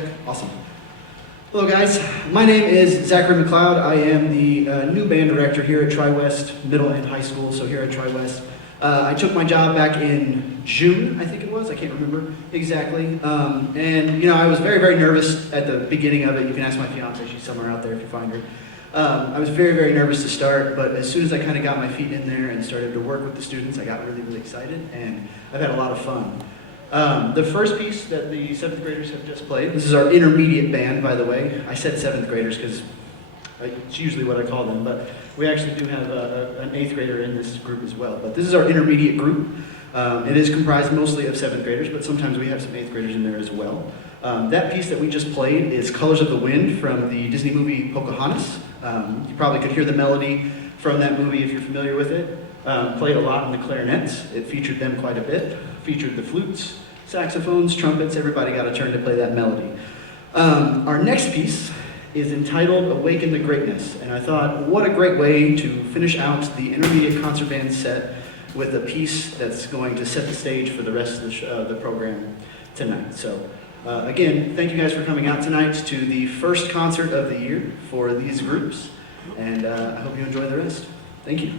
Check. Awesome. Hello guys, my name is Zachary McLeod. I am the new band director here at Tri-West Middle and High School, so here at Tri-West. I took my job back in June, I think it was, I can't remember exactly. And you know, I was very, very nervous at the beginning of it. You can ask my fiance, she's somewhere out there if you find her. I was very, very nervous to start, but as soon as I kind of got my feet in there and started to work with the students, I got really, really excited, and I've had a lot of fun. The first piece that the 7th graders have just played, this is our intermediate band, by the way. I said 7th graders because it's usually what I call them, but we actually do have an 8th grader in this group as well. But this is our intermediate group. It is comprised mostly of 7th graders, but sometimes we have some 8th graders in there as well. That piece that we just played is Colors of the Wind from the Disney movie Pocahontas. You probably could hear the melody from that movie if you're familiar with it. Played a lot in the clarinets. It featured them quite a bit. Featured the flutes, saxophones, trumpets. Everybody got a turn to play that melody. Our next piece is entitled Awaken the Greatness. And I thought, what a great way to finish out the intermediate concert band set with a piece that's going to set the stage for the rest of the program tonight. So again, thank you guys for coming out tonight to the first concert of the year for these groups. And I hope you enjoy the rest. Thank you.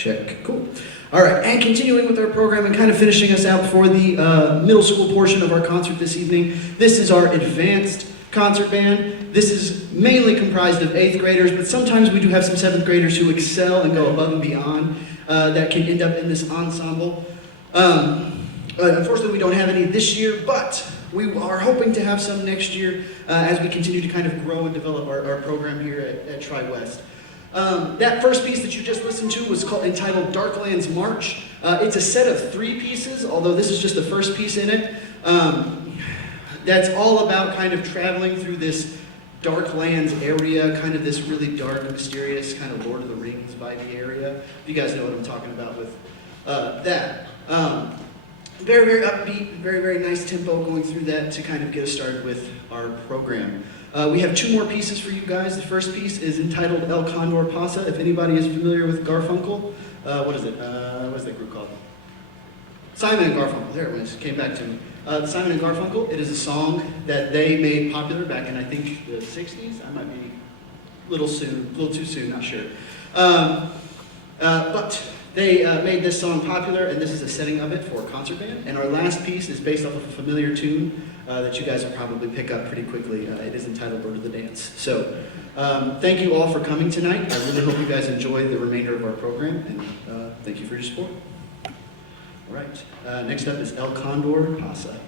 Check. Cool. All right, and continuing with our program and kind of finishing us out for the middle school portion of our concert this evening, this is our advanced concert band. This is mainly comprised of 8th graders, but sometimes we do have some 7th graders who excel and go above and beyond that can end up in this ensemble. Unfortunately, we don't have any this year, but we are hoping to have some next year as we continue to kind of grow and develop our program here at Tri-West. That first piece that you just listened to was entitled Darklands March. It's a set of 3 pieces, although this is just the first piece in it. That's all about kind of traveling through this Darklands area, kind of this really dark, mysterious, kind of Lord of the Rings vibey area. If you guys know what I'm talking about with that. Very, very upbeat, very, very nice tempo going through that to kind of get us started with our program. We have 2 more pieces for you guys. The first piece is entitled El Condor Pasa. If anybody is familiar with Garfunkel, what is it? What's that group called? Simon and Garfunkel. There it was. Came back to me. Simon and Garfunkel. It is a song that they made popular back in, I think, the 60s. I might be a little too soon, not sure. But they made this song popular, and this is a setting of it for a concert band. And our last piece is based off of a familiar tune that you guys will probably pick up pretty quickly. It is entitled Go to the Dance. So thank you all for coming tonight. I really hope you guys enjoy the remainder of our program, and thank you for your support. All right, next up is El Condor Pasa.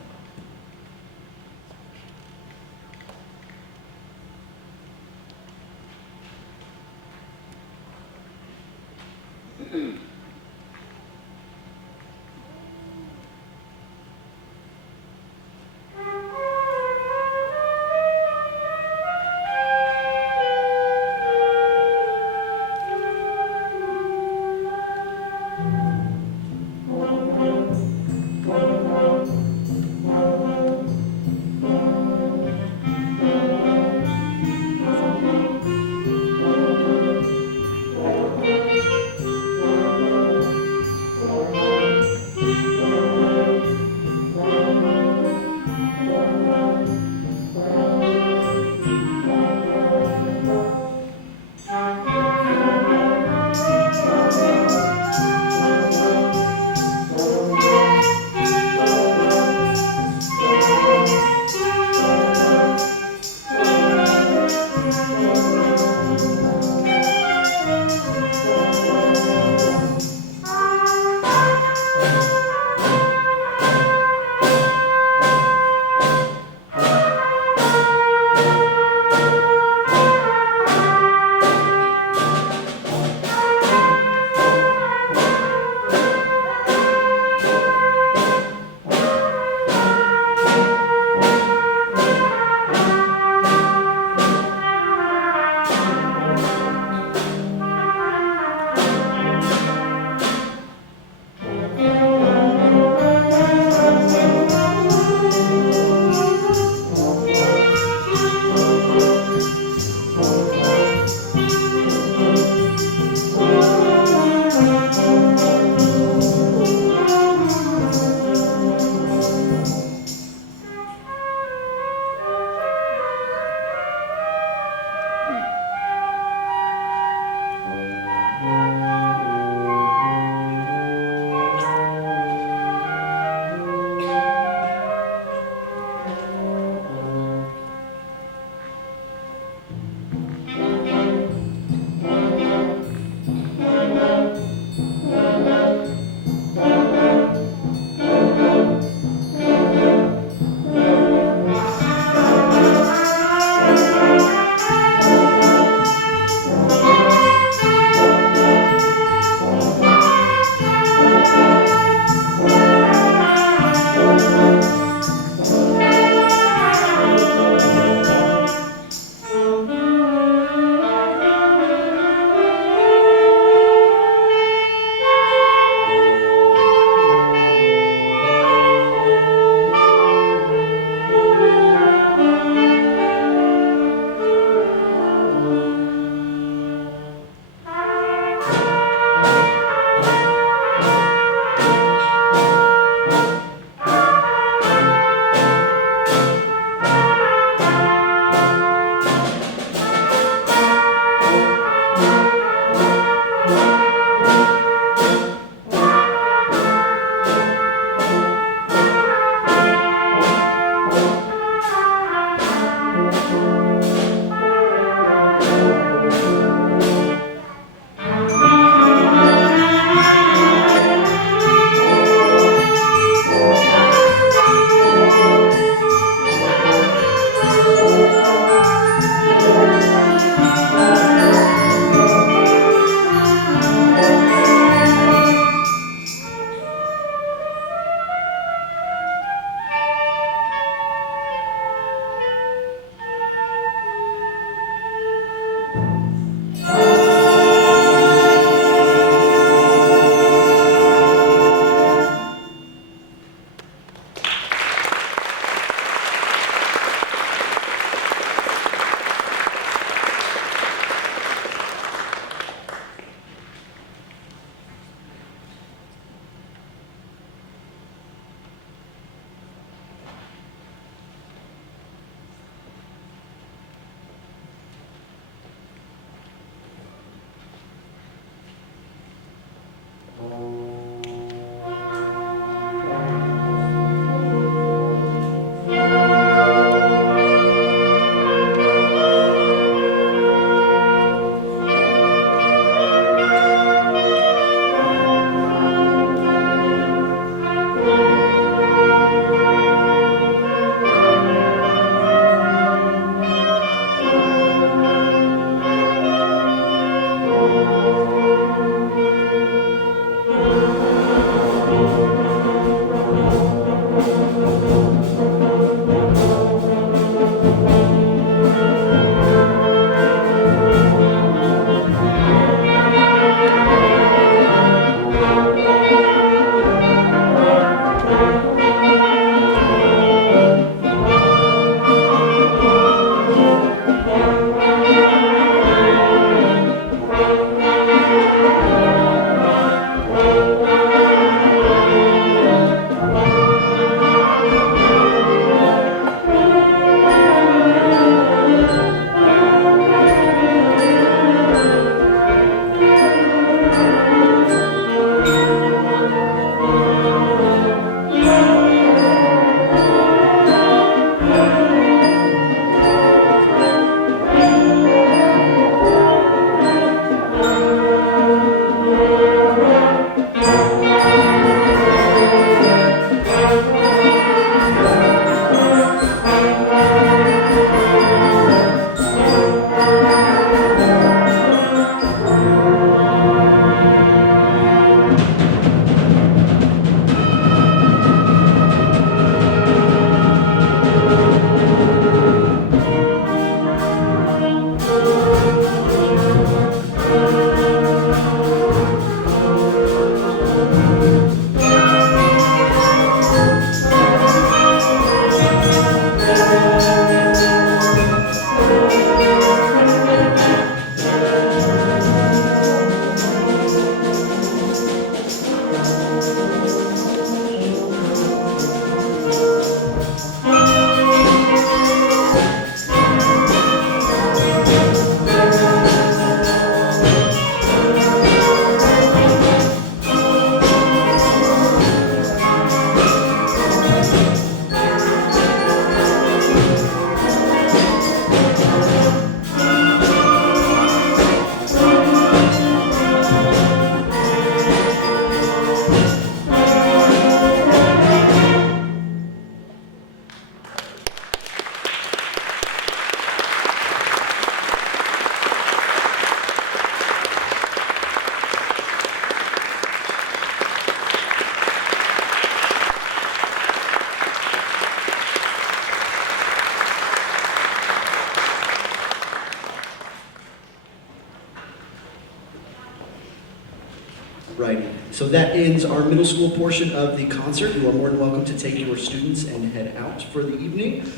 So that ends our middle school portion of the concert. You are more than welcome to take your students and head out for the evening.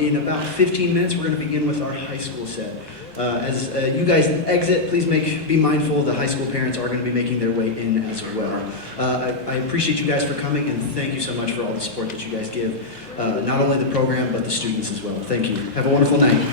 In about 15 minutes, we're going to begin with our high school set. As you guys exit, please be mindful the high school parents are going to be making their way in as well. I appreciate you guys for coming, and thank you so much for all the support that you guys give, not only the program, but the students as well. Thank you. Have a wonderful night.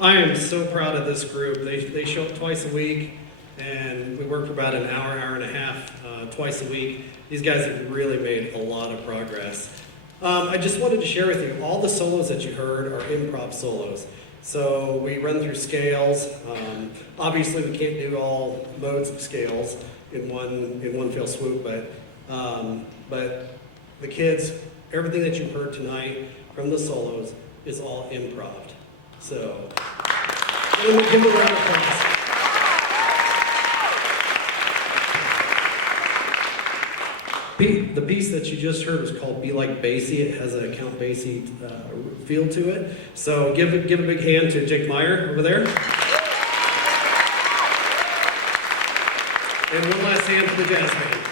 I am so proud of this group. They show up twice a week, and we work for about an hour, hour and a half twice a week. These guys have really made a lot of progress. I just wanted to share with you, all the solos that you heard are improv solos. So we run through scales. Obviously, we can't do all modes of scales in one fell swoop, but the kids, everything that you heard tonight from the solos is all improv. So, give them a round of applause. The piece that you just heard was called "Be Like Basie." It has a Count Basie feel to it. So give a big hand to Jake Meyer over there. And one last hand for the jazz band.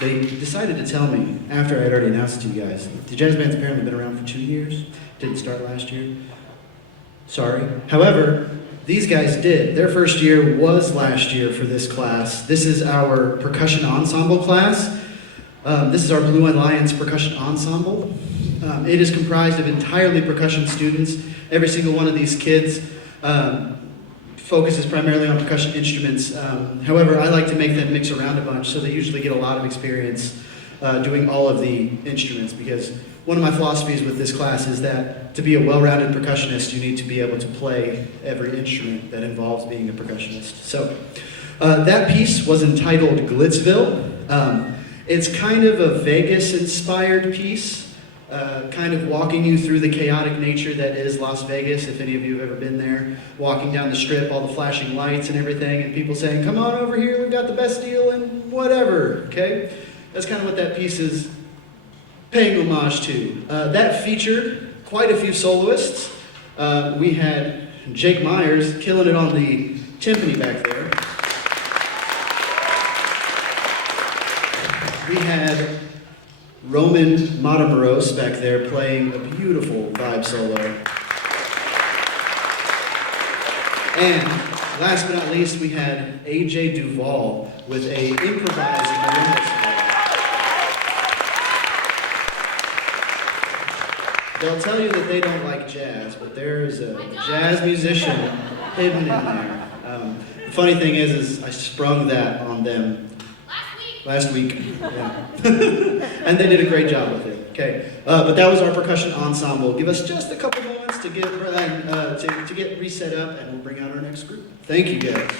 they decided to tell me, after I had already announced it to you guys, the jazz band's apparently been around for 2 years, didn't start last year. Sorry. However, these guys did. Their first year was last year for this class. This is our Percussion Ensemble class. This is our Blue Alliance Percussion Ensemble. It is comprised of entirely percussion students. Every single one of these kids focuses primarily on percussion instruments. However, I like to make them mix around a bunch, so they usually get a lot of experience doing all of the instruments, because one of my philosophies with this class is that to be a well-rounded percussionist, you need to be able to play every instrument that involves being a percussionist. So that piece was entitled Glitzville. It's kind of a Vegas-inspired piece, kind of walking you through the chaotic nature that is Las Vegas. If any of you have ever been there, walking down the strip, all the flashing lights and everything, and people saying, "Come on over here, we've got the best deal," and whatever, okay? That's kind of what that piece is paying homage to. That featured quite a few soloists. We had Jake Myers killing it on the timpani back there. We had Roman Matamoros back there playing a beautiful vibe solo. And last but not least, we had AJ Duvall with a improvised marimba solo. They'll tell you that they don't like jazz, but there's a jazz musician hidden in there. The funny thing is I sprung that on them last week. Yeah. And they did a great job with it. Okay, but that was our percussion ensemble. Give us just a couple moments to get reset up, and we'll bring out our next group. Thank you, guys.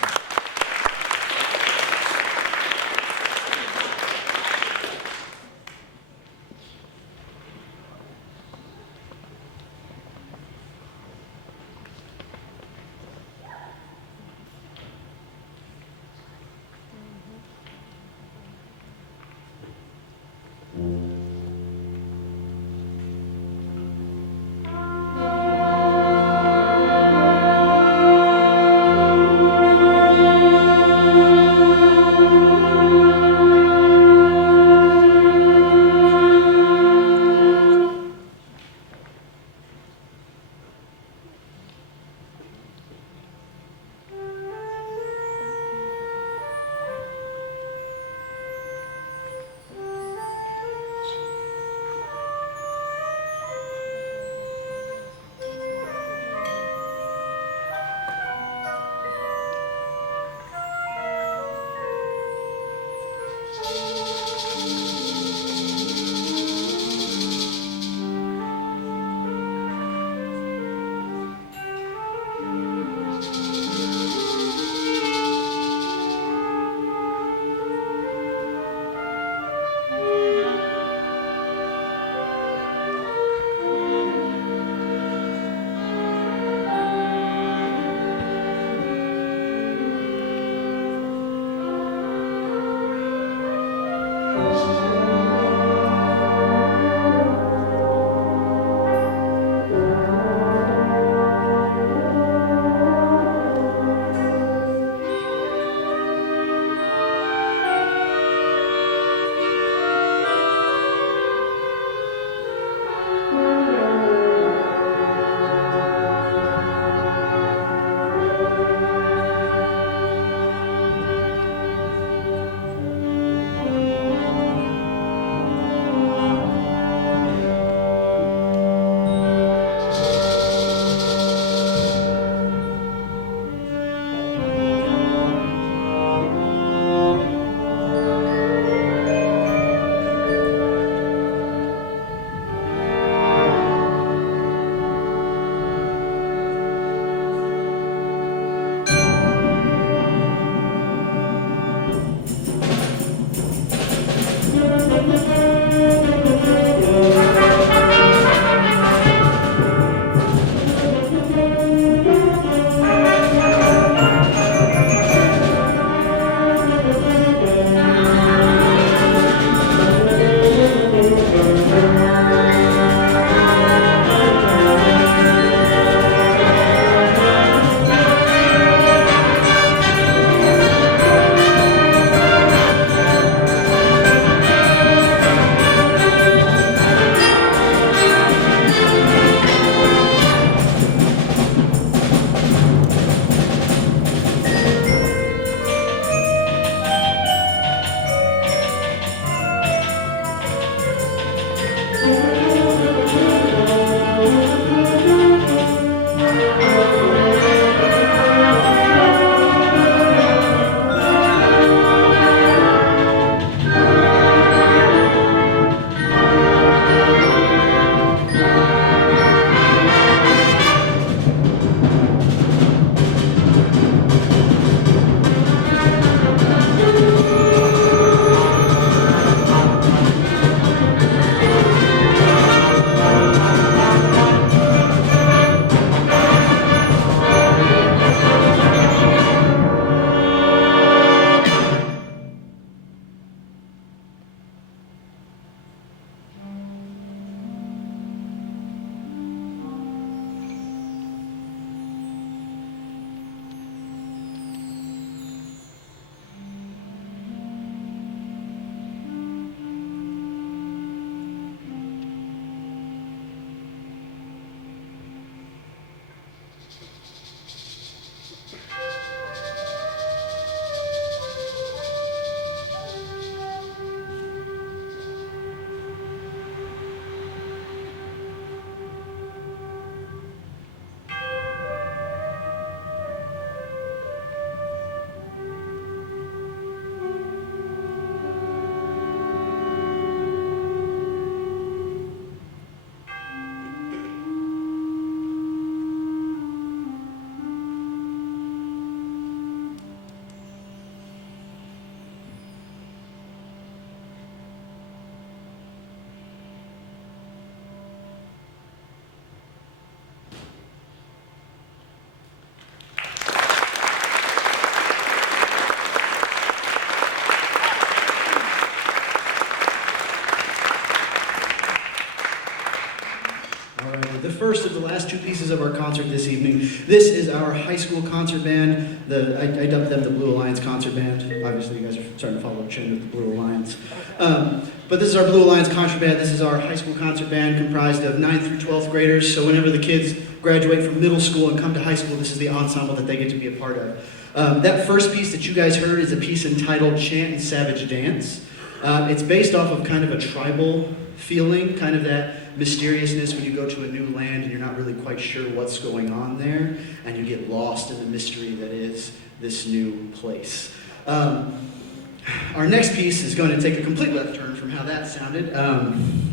first of the last two pieces of our concert this evening. This is our high school concert band. I dubbed them the Blue Alliance Concert Band. Obviously, you guys are starting to follow a trend with the Blue Alliance. But this is our Blue Alliance Concert Band. This is our high school concert band comprised of 9th through 12th graders. So whenever the kids graduate from middle school and come to high school, this is the ensemble that they get to be a part of. That first piece that you guys heard is a piece entitled Chant and Savage Dance. It's based off of kind of a tribal feeling, kind of that mysteriousness when you go to a new land and you're not really quite sure what's going on there, and you get lost in the mystery that is this new place. Our next piece is going to take a complete left turn from how that sounded, and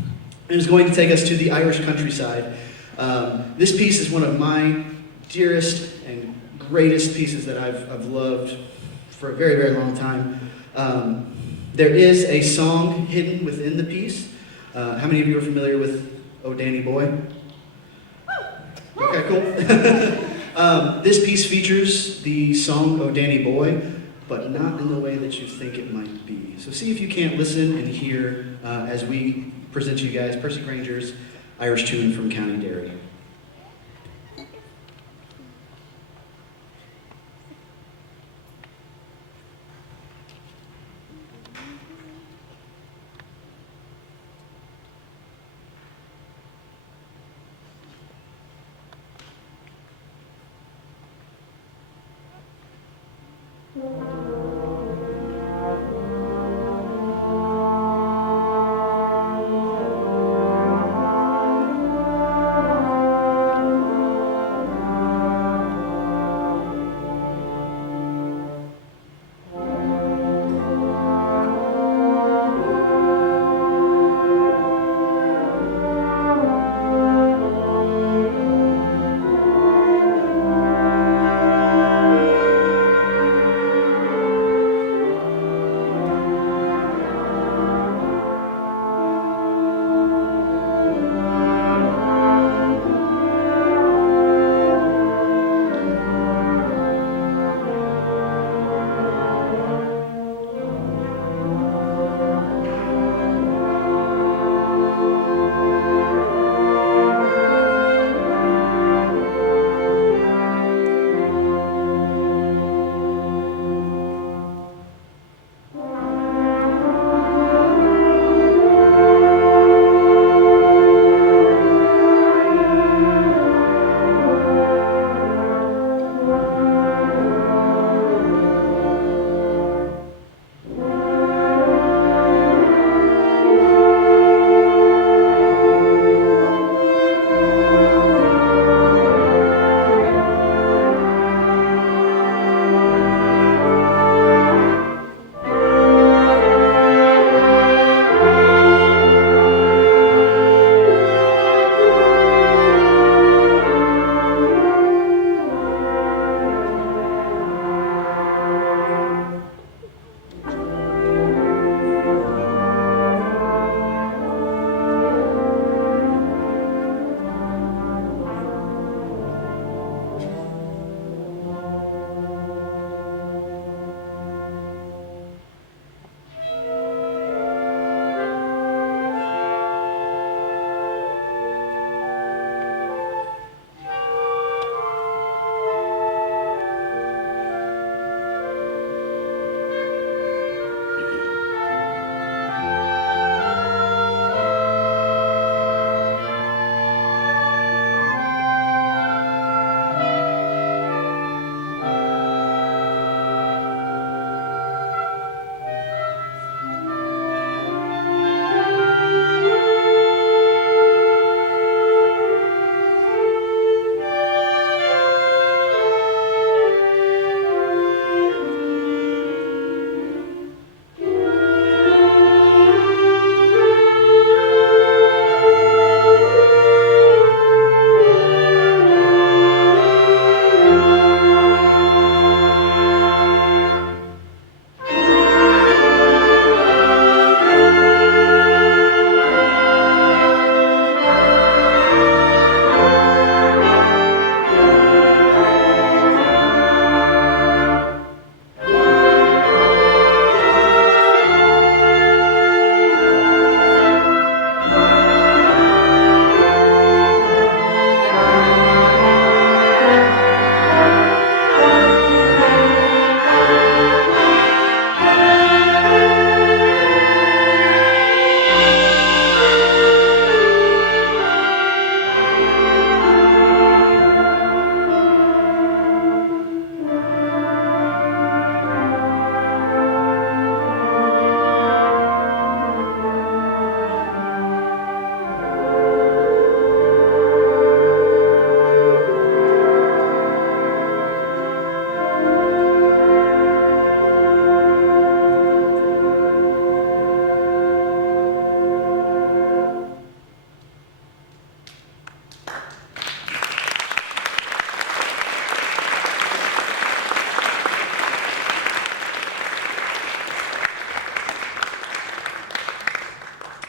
is going to take us to the Irish countryside. This piece is one of my dearest and greatest pieces that I've loved for a very, very long time. There is a song hidden within the piece. How many of you are familiar with Oh Danny Boy? Okay, cool. This piece features the song Oh Danny Boy, but not in the way that you think it might be. So see if you can't listen and hear as we present to you guys Percy Granger's Irish tune from County Derry.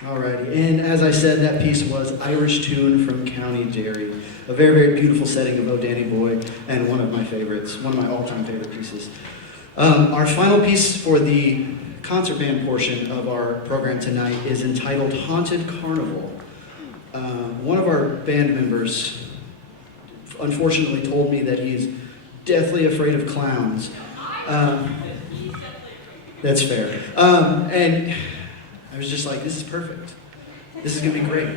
Alrighty, and as I said, that piece was Irish Tune from County Derry. A very, very beautiful setting of Oh Danny Boy, and one of my favorites, one of my all-time favorite pieces. Our final piece for the concert band portion of our program tonight is entitled Haunted Carnival. One of our band members unfortunately told me that he's deathly afraid of clowns. That's fair. And I was just like, this is perfect. This is going to be great.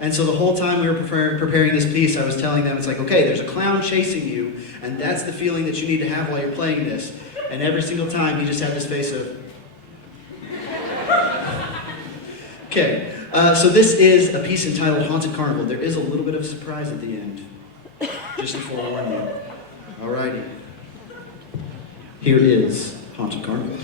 And so the whole time we were preparing this piece, I was telling them, it's like, okay, there's a clown chasing you, and that's the feeling that you need to have while you're playing this. And every single time, he just had this face of... Okay, so this is a piece entitled Haunted Carnival. There is a little bit of surprise at the end, just to forewarn you. Alrighty. Here is Haunted Carnival.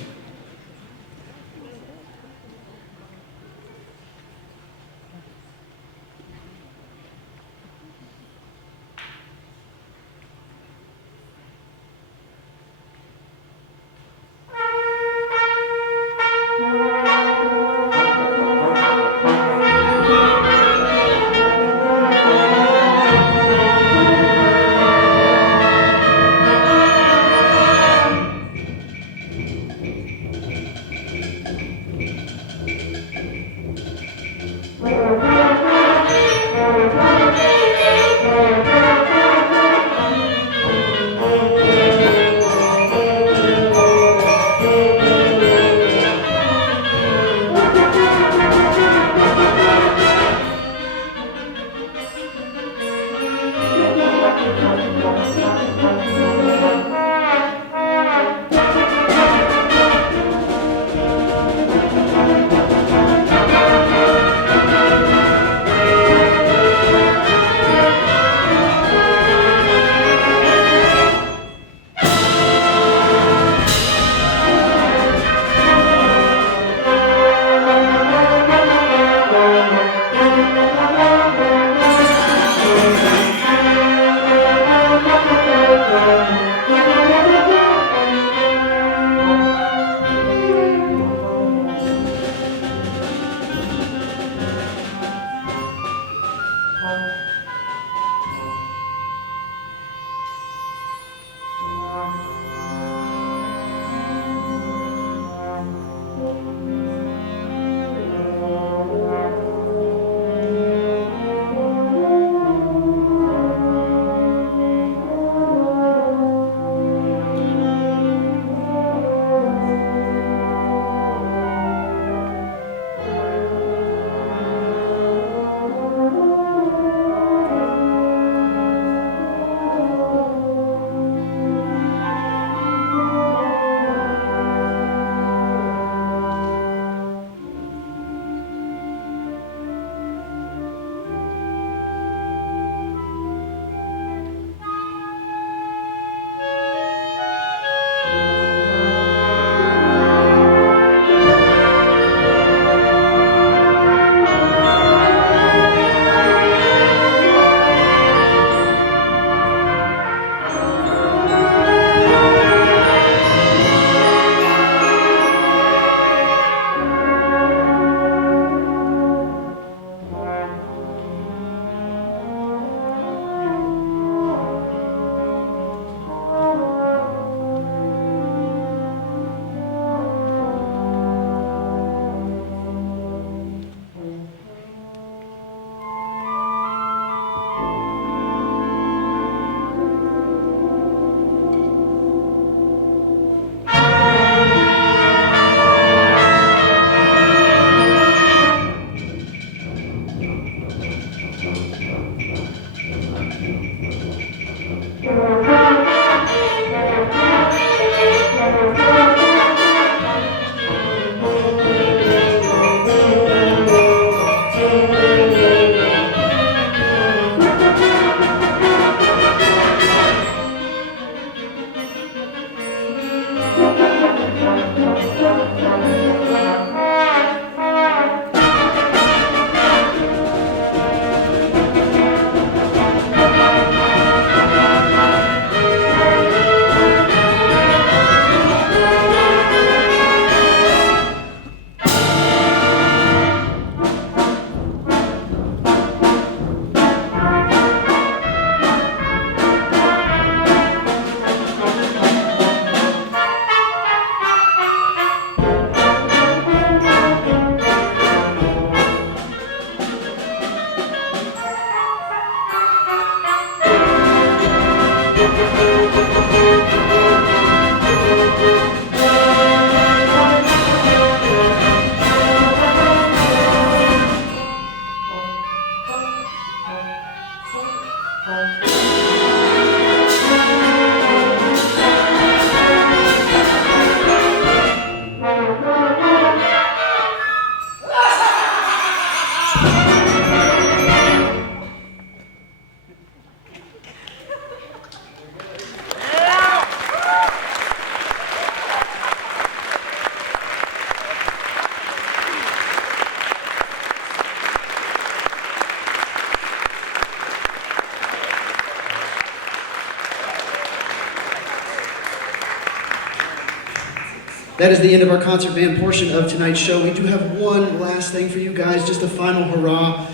That is the end of our concert band portion of tonight's show. We do have one last thing for you guys, just a final hurrah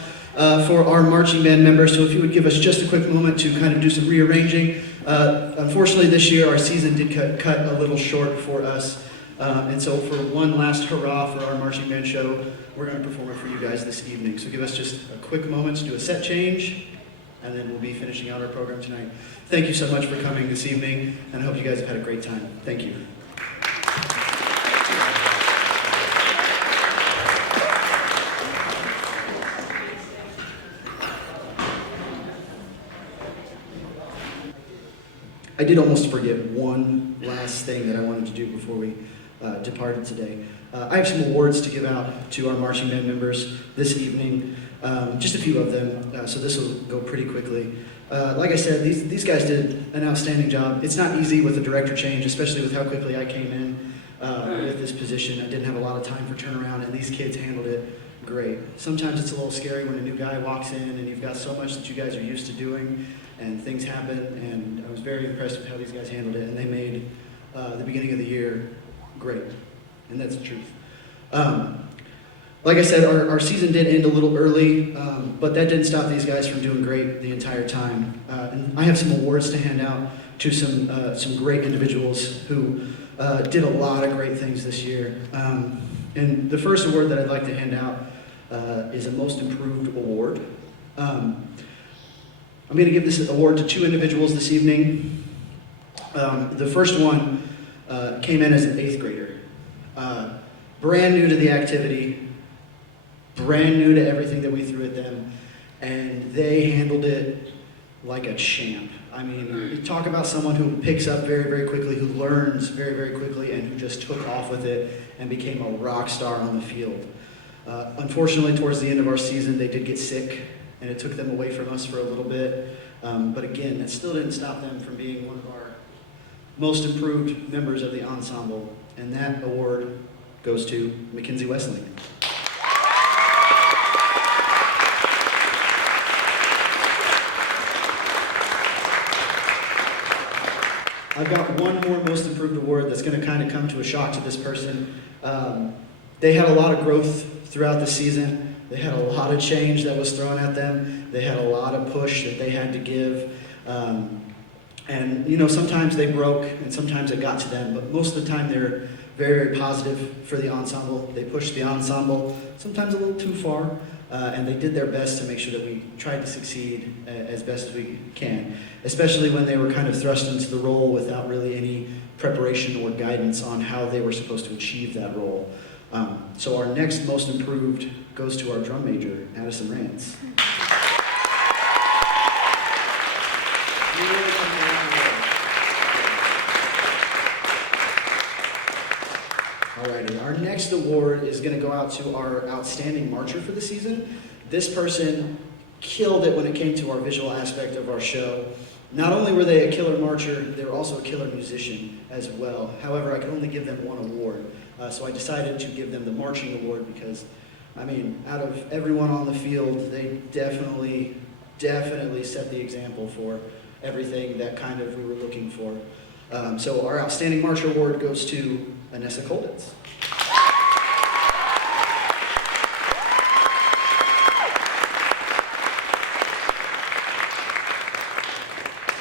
for our marching band members. So if you would give us just a quick moment to kind of do some rearranging. Unfortunately this year our season did cut a little short for us. And so for one last hurrah for our marching band show, we're going to perform it for you guys this evening. So give us just a quick moment to do a set change, and then we'll be finishing out our program tonight. Thank you so much for coming this evening, and I hope you guys have had a great time. Thank you. I did almost forget one last thing that I wanted to do before we departed today. I have some awards to give out to our marching band members this evening, just a few of them, so this will go pretty quickly. Like I said, these guys did an outstanding job. It's not easy with a director change, especially with how quickly I came in with this position. I didn't have a lot of time for turnaround, and these kids handled it great. Sometimes it's a little scary when a new guy walks in and you've got so much that you guys are used to doing, and things happen, and I was very impressed with how these guys handled it, and they made the beginning of the year great, and that's the truth. Like I said, our season did end a little early, but that didn't stop these guys from doing great the entire time. And I have some awards to hand out to some great individuals who did a lot of great things this year. And the first award that I'd like to hand out is a Most Improved Award. I'm going to give this award to two individuals this evening. The first one came in as an 8th grader. Brand new to the activity, brand new to everything that we threw at them, and they handled it like a champ. I mean, you talk about someone who picks up very, very quickly, who learns very, very quickly, and who just took off with it and became a rock star on the field. Unfortunately, towards the end of our season, they did get sick, and it took them away from us for a little bit. But again, that still didn't stop them from being one of our most improved members of the ensemble, and that award goes to Mackenzie Westling. I've got one more Most Improved Award that's going to kind of come to a shock to this person. They had a lot of growth throughout the season. They had a lot of change that was thrown at them. They had a lot of push that they had to give. And, you know, sometimes they broke and sometimes it got to them, but most of the time they're very, very positive for the ensemble. They pushed the ensemble sometimes a little too far, and they did their best to make sure that we tried to succeed as best as we can, especially when they were kind of thrust into the role without really any preparation or guidance on how they were supposed to achieve that role. So our next Most Improved goes to our drum major, Addison Rance. Alrighty, our next award is going to go out to our outstanding marcher for the season. This person killed it when it came to our visual aspect of our show. Not only were they a killer marcher, they were also a killer musician as well. However, I could only give them one award. So I decided to give them the marching award because, I mean, out of everyone on the field, they definitely set the example for everything that kind of we were looking for. So our outstanding marcher award goes to Anessa Kolditz.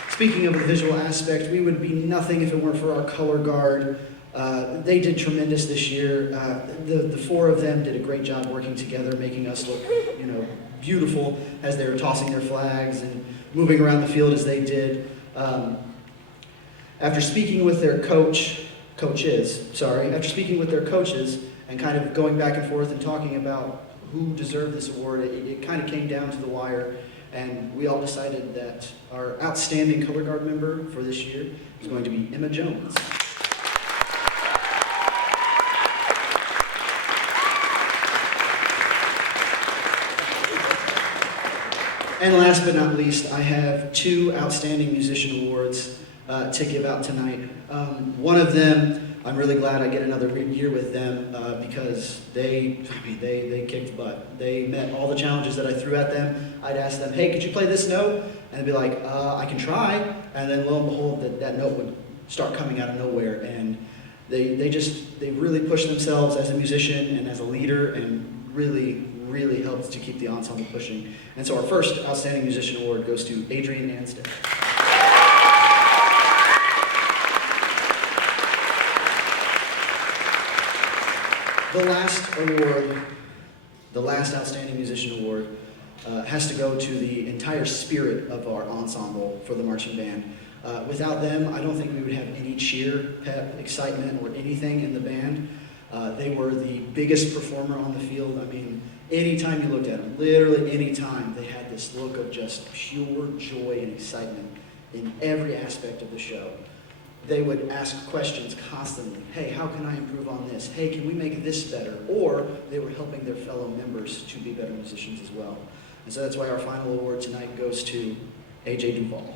Speaking of the visual aspect, we would be nothing if it weren't for our color guard. They did tremendous this year. The four of them did a great job working together, making us look, you know, beautiful as they were tossing their flags and moving around the field as they did. After speaking with their coaches and kind of going back and forth and talking about who deserved this award, it kind of came down to the wire, and we all decided that our outstanding color guard member for this year is going to be Emma Jones. And last but not least, I have two outstanding musician awards to give out tonight. One of them, I'm really glad I get another year with them because they kicked butt. They met all the challenges that I threw at them. I'd ask them, hey, could you play this note? And they'd be like, I can try. And then lo and behold, that note would start coming out of nowhere. And They really pushed themselves as a musician and as a leader, and really helped to keep the ensemble pushing. And so our first Outstanding Musician Award goes to Adrian Anstead. The last award, the last Outstanding Musician Award, has to go to the entire spirit of our ensemble for the marching band. Without them, I don't think we would have any cheer, pep, excitement, or anything in the band. They were the biggest performer on the field. I mean, anytime you looked at them, literally any time, they had this look of just pure joy and excitement in every aspect of the show. They would ask questions constantly. Hey, how can I improve on this? Hey, can we make this better? Or they were helping their fellow members to be better musicians as well. And so that's why our final award tonight goes to AJ Duvall.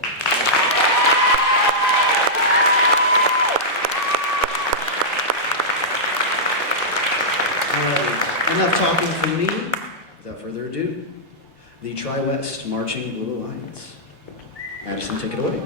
Enough talking from me. Without further ado, the Tri-West Marching Blue Alliance. Addison, take it away.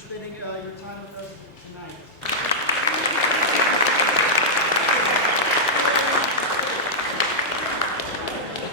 spending your time with us tonight.